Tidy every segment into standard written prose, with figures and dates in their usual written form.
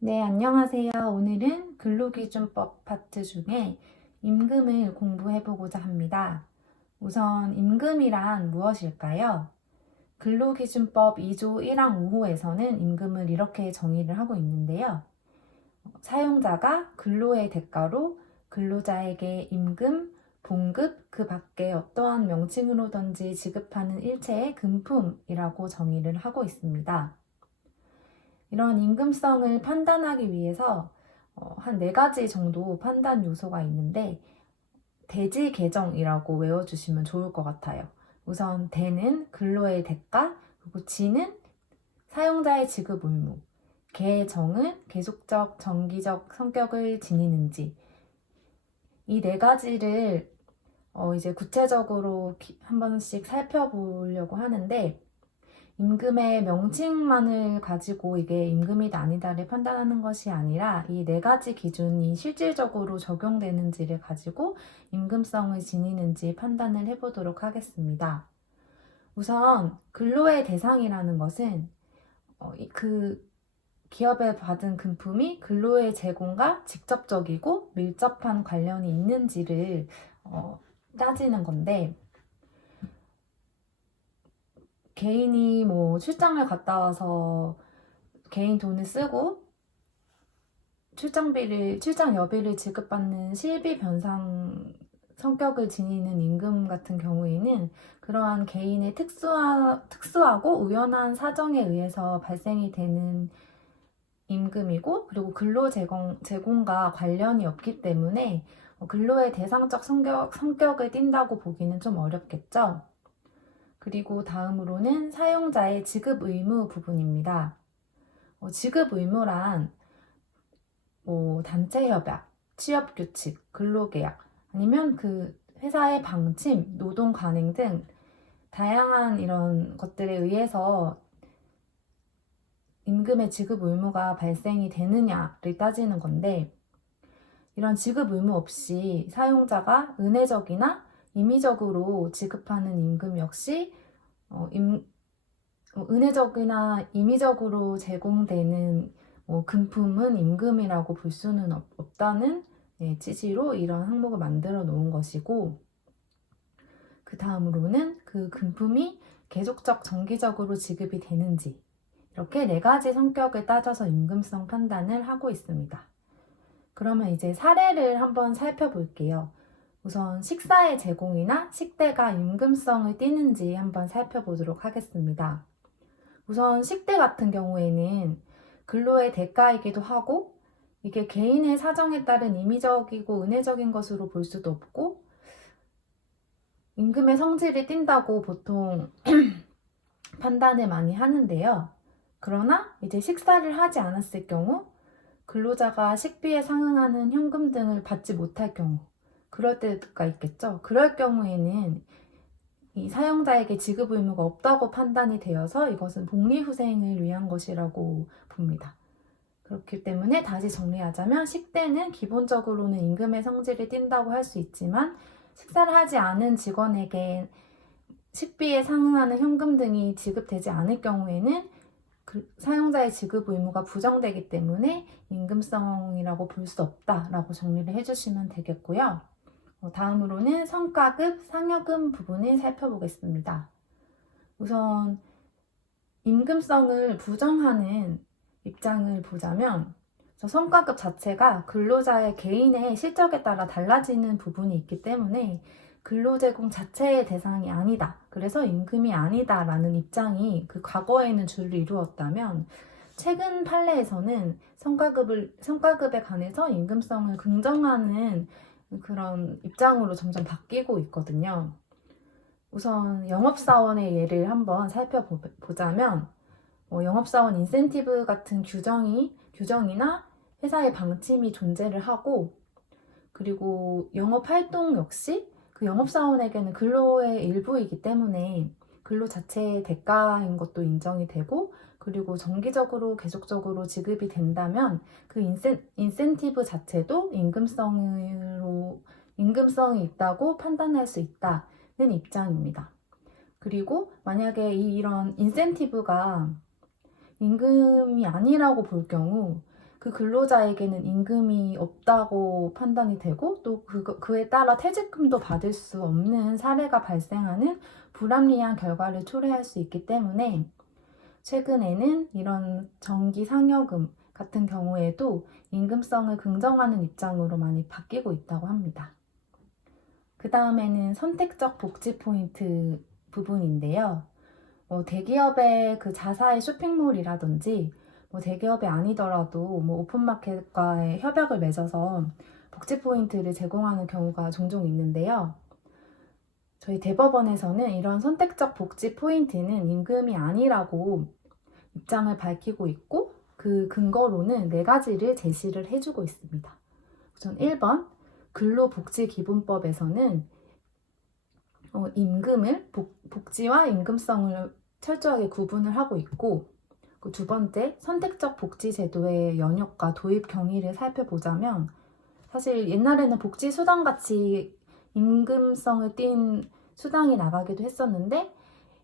네, 안녕하세요. 오늘은 근로기준법 파트 중에 임금을 공부해보고자 합니다. 우선 임금이란 무엇일까요? 근로기준법 2조 1항 5호에서는 임금을 이렇게 정의를 하고 있는데요. 사용자가 근로의 대가로 근로자에게 임금, 봉급, 그 밖에 어떠한 명칭으로든지 지급하는 일체의 금품이라고 정의를 하고 있습니다. 이런 임금성을 판단하기 위해서 한 4가지 정도 판단 요소가 있는데 대지 계정이라고 외워주시면 좋을 것 같아요. 우선 대는 근로의 대가, 그리고 지는 사용자의 지급 의무, 계정은 계속적, 정기적 성격을 지니는지 이 4가지를 이제 구체적으로 한 번씩 살펴보려고 하는데 임금의 명칭만을 가지고 이게 임금이다 아니다를 판단하는 것이 아니라 이 4가지 기준이 실질적으로 적용되는지를 가지고 임금성을 지니는지 판단을 해보도록 하겠습니다. 우선 근로의 대상이라는 것은 그 기업에 받은 금품이 근로의 제공과 직접적이고 밀접한 관련이 있는지를 따지는 건데 개인이 뭐 출장을 갔다 와서 개인 돈을 쓰고 출장 여비를 지급받는 실비 변상 성격을 지니는 임금 같은 경우에는 그러한 개인의 특수하고 우연한 사정에 의해서 발생이 되는 임금이고, 그리고 제공과 관련이 없기 때문에 근로의 대상적 성격을 띈다고 보기는 좀 어렵겠죠. 그리고 다음으로는 사용자의 지급 의무 부분입니다. 지급 의무란 단체 협약, 취업 규칙, 근로계약, 아니면 그 회사의 방침, 노동 관행 등 다양한 이런 것들에 의해서 임금의 지급 의무가 발생이 되느냐를 따지는 건데 이런 지급 의무 없이 사용자가 은혜적이나 임의적으로 지급하는 임금 역시 은혜적이나 임의적으로 제공되는 금품은 임금이라고 볼 수는 없다는 취지로 이런 항목을 만들어 놓은 것이고, 그 다음으로는 그 금품이 계속적 정기적으로 지급이 되는지, 이렇게 4가지 성격을 따져서 임금성 판단을 하고 있습니다. 그러면 이제 사례를 한번 살펴볼게요. 우선 식사의 제공이나 식대가 임금성을 띠는지 한번 살펴보도록 하겠습니다. 우선 식대 같은 경우에는 근로의 대가이기도 하고 이게 개인의 사정에 따른 임의적이고 은혜적인 것으로 볼 수도 없고 임금의 성질이 띈다고 보통 판단을 많이 하는데요. 그러나 이제 식사를 하지 않았을 경우 근로자가 식비에 상응하는 현금 등을 받지 못할 경우 그럴 때가 있겠죠. 그럴 경우에는 이 사용자에게 지급 의무가 없다고 판단이 되어서 이것은 복리후생을 위한 것이라고 봅니다. 그렇기 때문에 다시 정리하자면 식대는 기본적으로는 임금의 성질을 띈다고 할 수 있지만 식사를 하지 않은 직원에게 식비에 상응하는 현금 등이 지급되지 않을 경우에는 그 사용자의 지급 의무가 부정되기 때문에 임금성이라고 볼 수 없다라고 정리를 해주시면 되겠고요. 다음으로는 성과급, 상여금 부분을 살펴보겠습니다. 우선 임금성을 부정하는 입장을 보자면 성과급 자체가 근로자의 개인의 실적에 따라 달라지는 부분이 있기 때문에 근로제공 자체의 대상이 아니다. 그래서 임금이 아니다 라는 입장이 그 과거에는 주를 이루었다면 최근 판례에서는 성과급에 관해서 임금성을 긍정하는 그런 입장으로 점점 바뀌고 있거든요. 우선 영업사원의 예를 한번 살펴보자면 영업사원 인센티브 같은 규정이나 회사의 방침이 존재를 하고 그리고 영업활동 역시 그 영업사원에게는 근로의 일부이기 때문에 근로 자체의 대가인 것도 인정이 되고 그리고 정기적으로 계속적으로 지급이 된다면 그 인센티브 자체도 임금성이 있다고 판단할 수 있다는 입장입니다. 그리고 만약에 이런 인센티브가 임금이 아니라고 볼 경우 그 근로자에게는 임금이 없다고 판단이 되고 또 그에 따라 퇴직금도 받을 수 없는 사례가 발생하는 불합리한 결과를 초래할 수 있기 때문에 최근에는 이런 정기 상여금 같은 경우에도 임금성을 긍정하는 입장으로 많이 바뀌고 있다고 합니다. 그 다음에는 선택적 복지 포인트 부분인데요. 대기업의 그 자사의 쇼핑몰이라든지 대기업이 아니더라도 오픈마켓과의 협약을 맺어서 복지 포인트를 제공하는 경우가 종종 있는데요. 저희 대법원에서는 이런 선택적 복지 포인트는 임금이 아니라고 입장을 밝히고 있고 그 근거로는 4가지를 제시를 해주고 있습니다. 우선 1번 근로복지기본법에서는 임금을 복지와 임금성을 철저하게 구분을 하고 있고 두 번째 선택적 복지제도의 연역과 도입 경위를 살펴보자면 사실 옛날에는 복지수당같이 임금성을 띈 수당이 나가기도 했었는데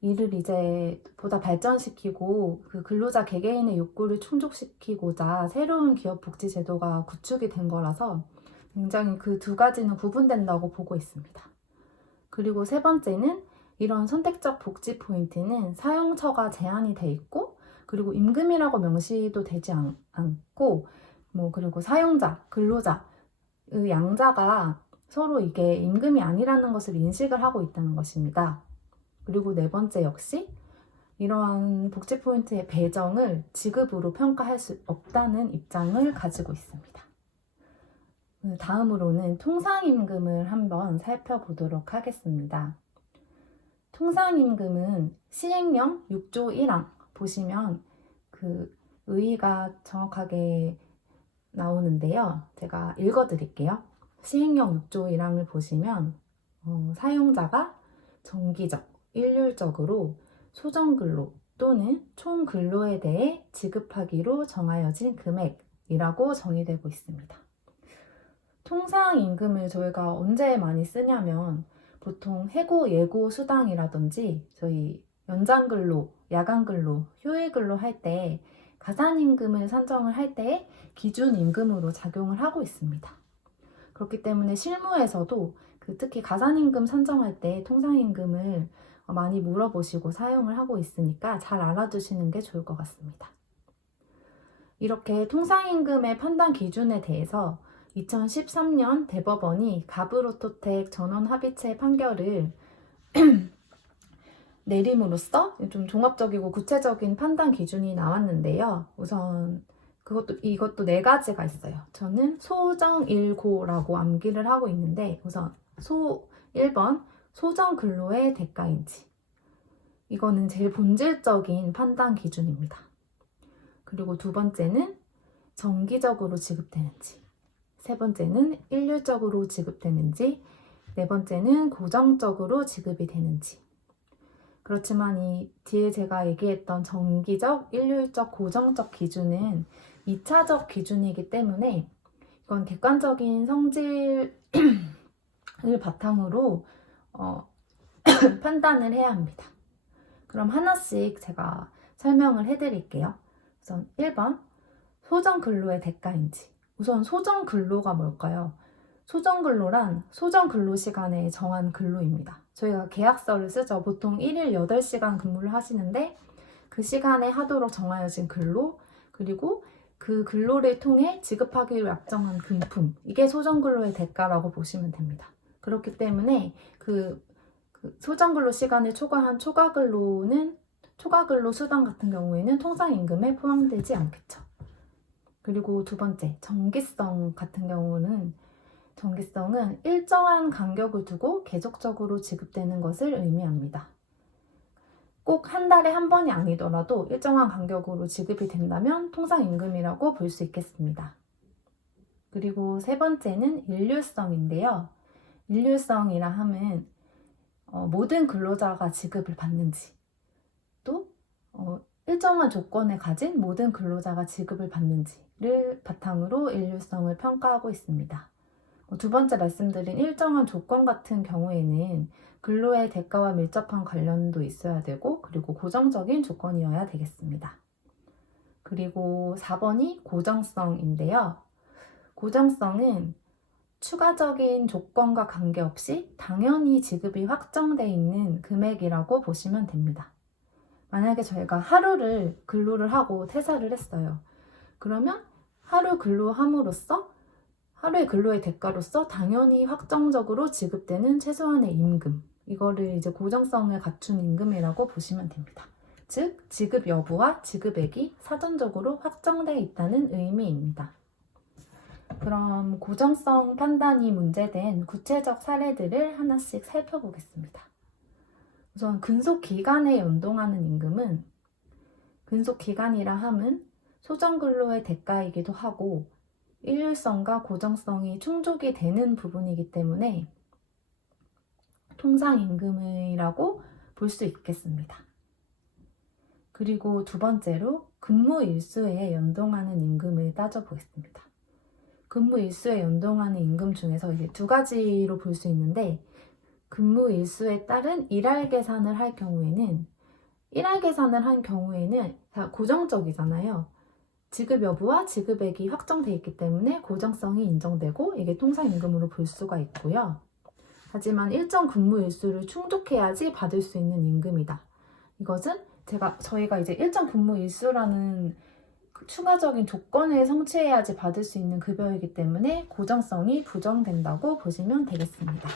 이를 이제 보다 발전시키고 그 근로자 개개인의 욕구를 충족시키고자 새로운 기업복지제도가 구축이 된 거라서 굉장히 그 2가지는 구분된다고 보고 있습니다. 그리고 3번째는 이런 선택적 복지 포인트는 사용처가 제한이 돼 있고 그리고 임금이라고 명시도 되지 않고 그리고 사용자, 근로자의 양자가 서로 이게 임금이 아니라는 것을 인식을 하고 있다는 것입니다. 그리고 4번째 역시 이러한 복지 포인트의 배정을 지급으로 평가할 수 없다는 입장을 가지고 있습니다. 다음으로는 통상임금을 한번 살펴보도록 하겠습니다. 통상임금은 시행령 6조 1항 보시면 그 의의가 정확하게 나오는데요. 제가 읽어드릴게요. 시행령 6조 1항을 보시면 사용자가 정기적, 일률적으로 소정근로 또는 총근로에 대해 지급하기로 정하여진 금액이라고 정의되고 있습니다. 통상임금을 저희가 언제 많이 쓰냐면 보통 해고, 예고 수당이라든지 저희 연장근로, 야간근로, 휴일근로 할 때 가산임금을 산정을 할 때 기준임금으로 작용을 하고 있습니다. 그렇기 때문에 실무에서도 특히 가산임금 산정할 때 통상임금을 많이 물어보시고 사용을 하고 있으니까 잘 알아두시는 게 좋을 것 같습니다. 이렇게 통상임금의 판단 기준에 대해서 2013년 대법원이 가브로토텍 전원합의체 판결을 내림으로써 좀 종합적이고 구체적인 판단 기준이 나왔는데요. 우선 이것도 4가지가 있어요. 저는 소정일고라고 암기를 하고 있는데 우선 1번 소정근로의 대가인지 이거는 제일 본질적인 판단 기준입니다. 그리고 2번째는 정기적으로 지급되는지 3번째는 일률적으로 지급되는지 4번째는 고정적으로 지급이 되는지 그렇지만 이 뒤에 제가 얘기했던 정기적, 일률적, 고정적 기준은 2차적 기준이기 때문에 이건 객관적인 성질을 바탕으로 판단을 해야 합니다. 그럼 하나씩 제가 설명을 해드릴게요. 우선 1번 소정근로의 대가인지 우선 소정근로가 뭘까요? 소정근로란 소정근로시간에 정한 근로입니다. 저희가 계약서를 쓰죠. 보통 1일 8시간 근무를 하시는데 그 시간에 하도록 정하여진 근로 그리고 그 근로를 통해 지급하기로 약정한 금품 이게 소정근로의 대가라고 보시면 됩니다. 그렇기 때문에 그 소정근로 시간을 초과한 초과근로 수당 같은 경우에는 통상임금에 포함되지 않겠죠. 그리고 2번째 정기성 같은 경우는 정기성은 일정한 간격을 두고 계속적으로 지급되는 것을 의미합니다. 꼭 한 달에 한 번이 아니더라도 일정한 간격으로 지급이 된다면 통상임금이라고 볼 수 있겠습니다. 그리고 3번째는 일률성인데요. 일률성이라 함은 모든 근로자가 지급을 받는지 또 일정한 조건을 가진 모든 근로자가 지급을 받는지를 바탕으로 일률성을 평가하고 있습니다. 2번째 말씀드린 일정한 조건 같은 경우에는 근로의 대가와 밀접한 관련도 있어야 되고 그리고 고정적인 조건이어야 되겠습니다. 그리고 4번이 고정성인데요. 고정성은 추가적인 조건과 관계없이 당연히 지급이 확정돼 있는 금액이라고 보시면 됩니다. 만약에 저희가 하루를 근로를 하고 퇴사를 했어요. 그러면 하루 근로함으로써 하루의 근로의 대가로서 당연히 확정적으로 지급되는 최소한의 임금, 이거를 이제 고정성을 갖춘 임금이라고 보시면 됩니다. 즉, 지급 여부와 지급액이 사전적으로 확정되어 있다는 의미입니다. 그럼 고정성 판단이 문제된 구체적 사례들을 하나씩 살펴보겠습니다. 우선 근속기간에 연동하는 임금은 근속기간이라 함은 소정근로의 대가이기도 하고 일률성과 고정성이 충족이 되는 부분이기 때문에 통상임금이라고 볼 수 있겠습니다. 그리고 두 번째로 근무일수에 연동하는 임금을 따져보겠습니다. 근무일수에 연동하는 임금 중에서 이제 두 가지로 볼 수 있는데, 근무일수에 따른 일할 계산을 할 경우에는 일할 계산을 한 경우에는 다 고정적이잖아요. 지급 여부와 지급액이 확정되어 있기 때문에 고정성이 인정되고 이게 통상임금으로 볼 수가 있고요. 하지만 일정 근무 일수를 충족해야지 받을 수 있는 임금이다. 이것은 저희가 이제 일정 근무 일수라는 그 추가적인 조건을 성취해야지 받을 수 있는 급여이기 때문에 고정성이 부정된다고 보시면 되겠습니다.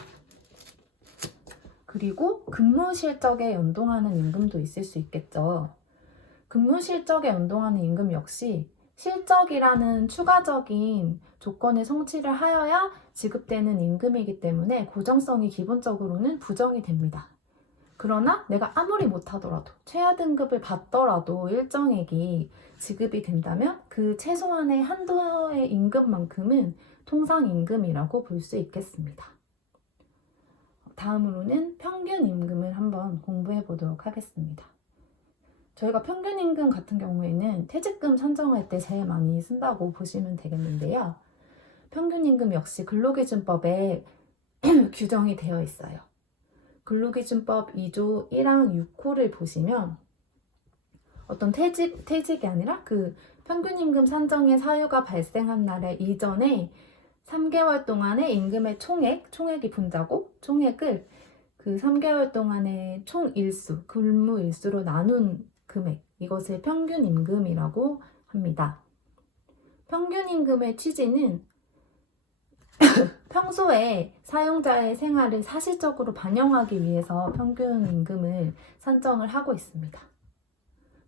그리고 근무 실적에 연동하는 임금도 있을 수 있겠죠. 근무 실적에 연동하는 임금 역시 실적이라는 추가적인 조건을 성취를 하여야 지급되는 임금이기 때문에 고정성이 기본적으로는 부정이 됩니다. 그러나 내가 아무리 못하더라도 최하 등급을 받더라도 일정액이 지급이 된다면 그 최소한의 한도의 임금만큼은 통상임금이라고 볼 수 있겠습니다. 다음으로는 평균임금을 한번 공부해 보도록 하겠습니다. 저희가 평균임금 같은 경우에는 퇴직금 산정할 때 제일 많이 쓴다고 보시면 되겠는데요. 평균임금 역시 근로기준법에 규정이 되어 있어요. 근로기준법 2조 1항 6호를 보시면 어떤 퇴직이 아니라 그 평균임금 산정의 사유가 발생한 날에 이전에 3개월 동안의 임금의 총액이 분자고 총액을 그 3개월 동안의 총 일수, 근무 일수로 나눈 금액, 이것을 평균임금이라고 합니다. 평균임금의 취지는 평소에 사용자의 생활을 사실적으로 반영하기 위해서 평균임금을 산정을 하고 있습니다.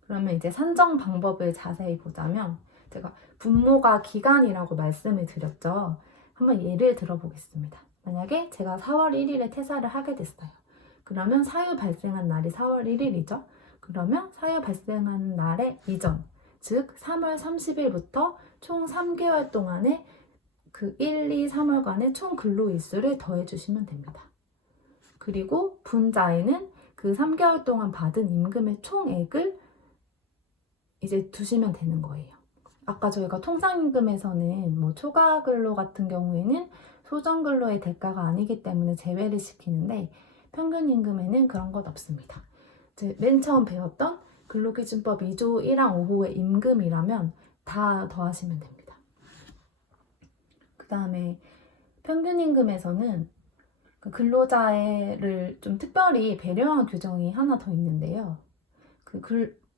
그러면 이제 산정 방법을 자세히 보자면 제가 분모가 기간이라고 말씀을 드렸죠. 한번 예를 들어보겠습니다. 만약에 제가 4월 1일에 퇴사를 하게 됐어요. 그러면 사유 발생한 날이 4월 1일이죠. 그러면 사유 발생한 날의 이전, 즉 3월 30일부터 총 3개월 동안의 그 1, 2, 3월간의 총 근로일수를 더해주시면 됩니다. 그리고 분자에는 그 3개월 동안 받은 임금의 총액을 이제 두시면 되는 거예요. 아까 저희가 통상임금에서는 뭐 초과근로 같은 경우에는 소정근로의 대가가 아니기 때문에 제외를 시키는데 평균임금에는 그런 것 없습니다. 맨 처음 배웠던 근로기준법 2조 1항 5호의 임금이라면 다 더하시면 됩니다. 그 다음에 평균임금에서는 그 근로자를 좀 특별히 배려한 규정이 하나 더 있는데요.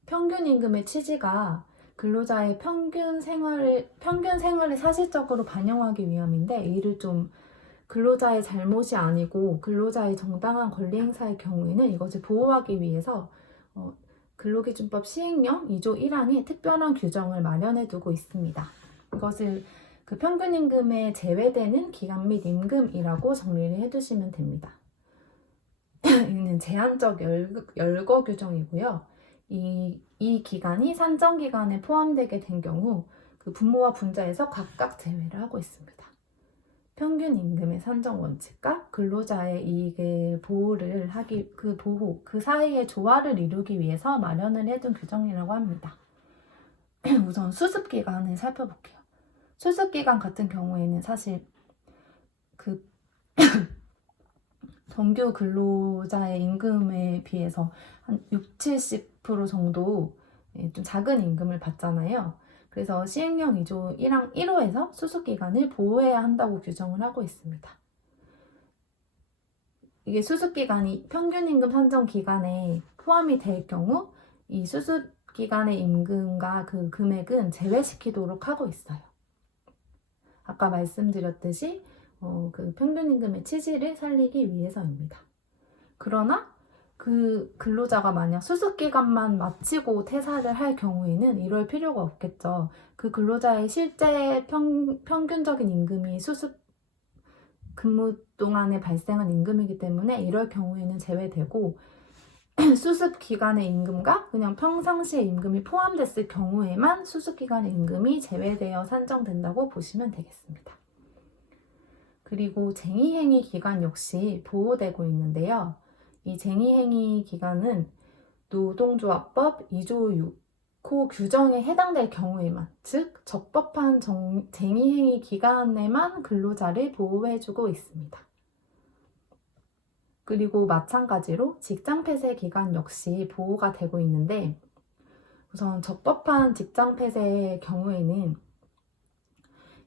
평균임금의 취지가 근로자의 평균 생활을 사실적으로 반영하기 위함인데, 이를 좀 근로자의 잘못이 아니고 근로자의 정당한 권리 행사의 경우에는 이것을 보호하기 위해서 근로기준법 시행령 2조 1항에 특별한 규정을 마련해 두고 있습니다. 이것을 그 평균임금에 제외되는 기간 및 임금이라고 정리를 해두시면 됩니다. 이는 제한적 열거 규정이고요. 이 기간이 산정기간에 포함되게 된 경우 그 분모와 분자에서 각각 제외를 하고 있습니다. 평균 임금의 산정 원칙과 근로자의 이익을 보호를 하기, 그 사이의 조화를 이루기 위해서 마련을 해둔 규정이라고 합니다. 우선 수습기간을 살펴볼게요. 수습기간 같은 경우에는 사실 그 정규 근로자의 임금에 비해서 한 60, 70% 정도 좀 작은 임금을 받잖아요. 그래서 시행령 2조 1항 1호에서 수습기간을 보호해야 한다고 규정을 하고 있습니다. 이게 수습기간이 평균 임금 산정 기간에 포함이 될 경우 이 수습기간의 임금과 그 금액은 제외시키도록 하고 있어요. 아까 말씀드렸듯이 그 평균 임금의 취지를 살리기 위해서입니다. 그러나 그 근로자가 만약 수습기간만 마치고 퇴사를 할 경우에는 이럴 필요가 없겠죠. 그 근로자의 실제 평균적인 임금이 수습 근무 동안에 발생한 임금이기 때문에 이럴 경우에는 제외되고 수습 기간의 임금과 그냥 평상시의 임금이 포함됐을 경우에만 수습 기간의 임금이 제외되어 산정된다고 보시면 되겠습니다. 그리고 쟁의행위 기간 역시 보호되고 있는데요. 이 쟁의행위 기간은 노동조합법 2조 6호 규정에 해당될 경우에만, 즉 적법한 쟁의행위 기간에만 근로자를 보호해주고 있습니다. 그리고 마찬가지로 직장폐쇄 기간 역시 보호가 되고 있는데, 우선 적법한 직장폐쇄의 경우에는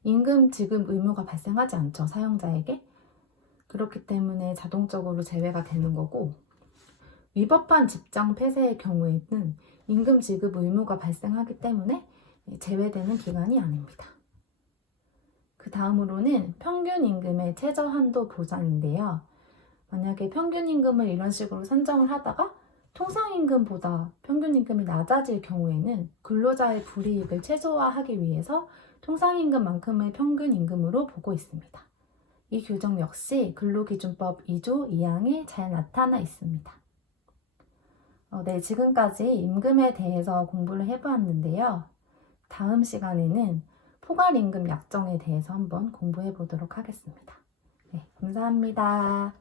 임금 지급 의무가 발생하지 않죠, 사용자에게. 그렇기 때문에 자동적으로 제외가 되는 거고, 위법한 직장 폐쇄의 경우에는 임금 지급 의무가 발생하기 때문에 제외되는 기간이 아닙니다. 그 다음으로는 평균 임금의 최저 한도 보장인데요. 만약에 평균 임금을 이런 식으로 산정을 하다가 통상 임금보다 평균 임금이 낮아질 경우에는 근로자의 불이익을 최소화하기 위해서 통상 임금만큼의 평균 임금으로 보고 있습니다. 이 규정 역시 근로기준법 2조 2항에 잘 나타나 있습니다. 네, 지금까지 임금에 대해서 공부를 해보았는데요. 다음 시간에는 포괄임금 약정에 대해서 한번 공부해 보도록 하겠습니다. 네, 감사합니다.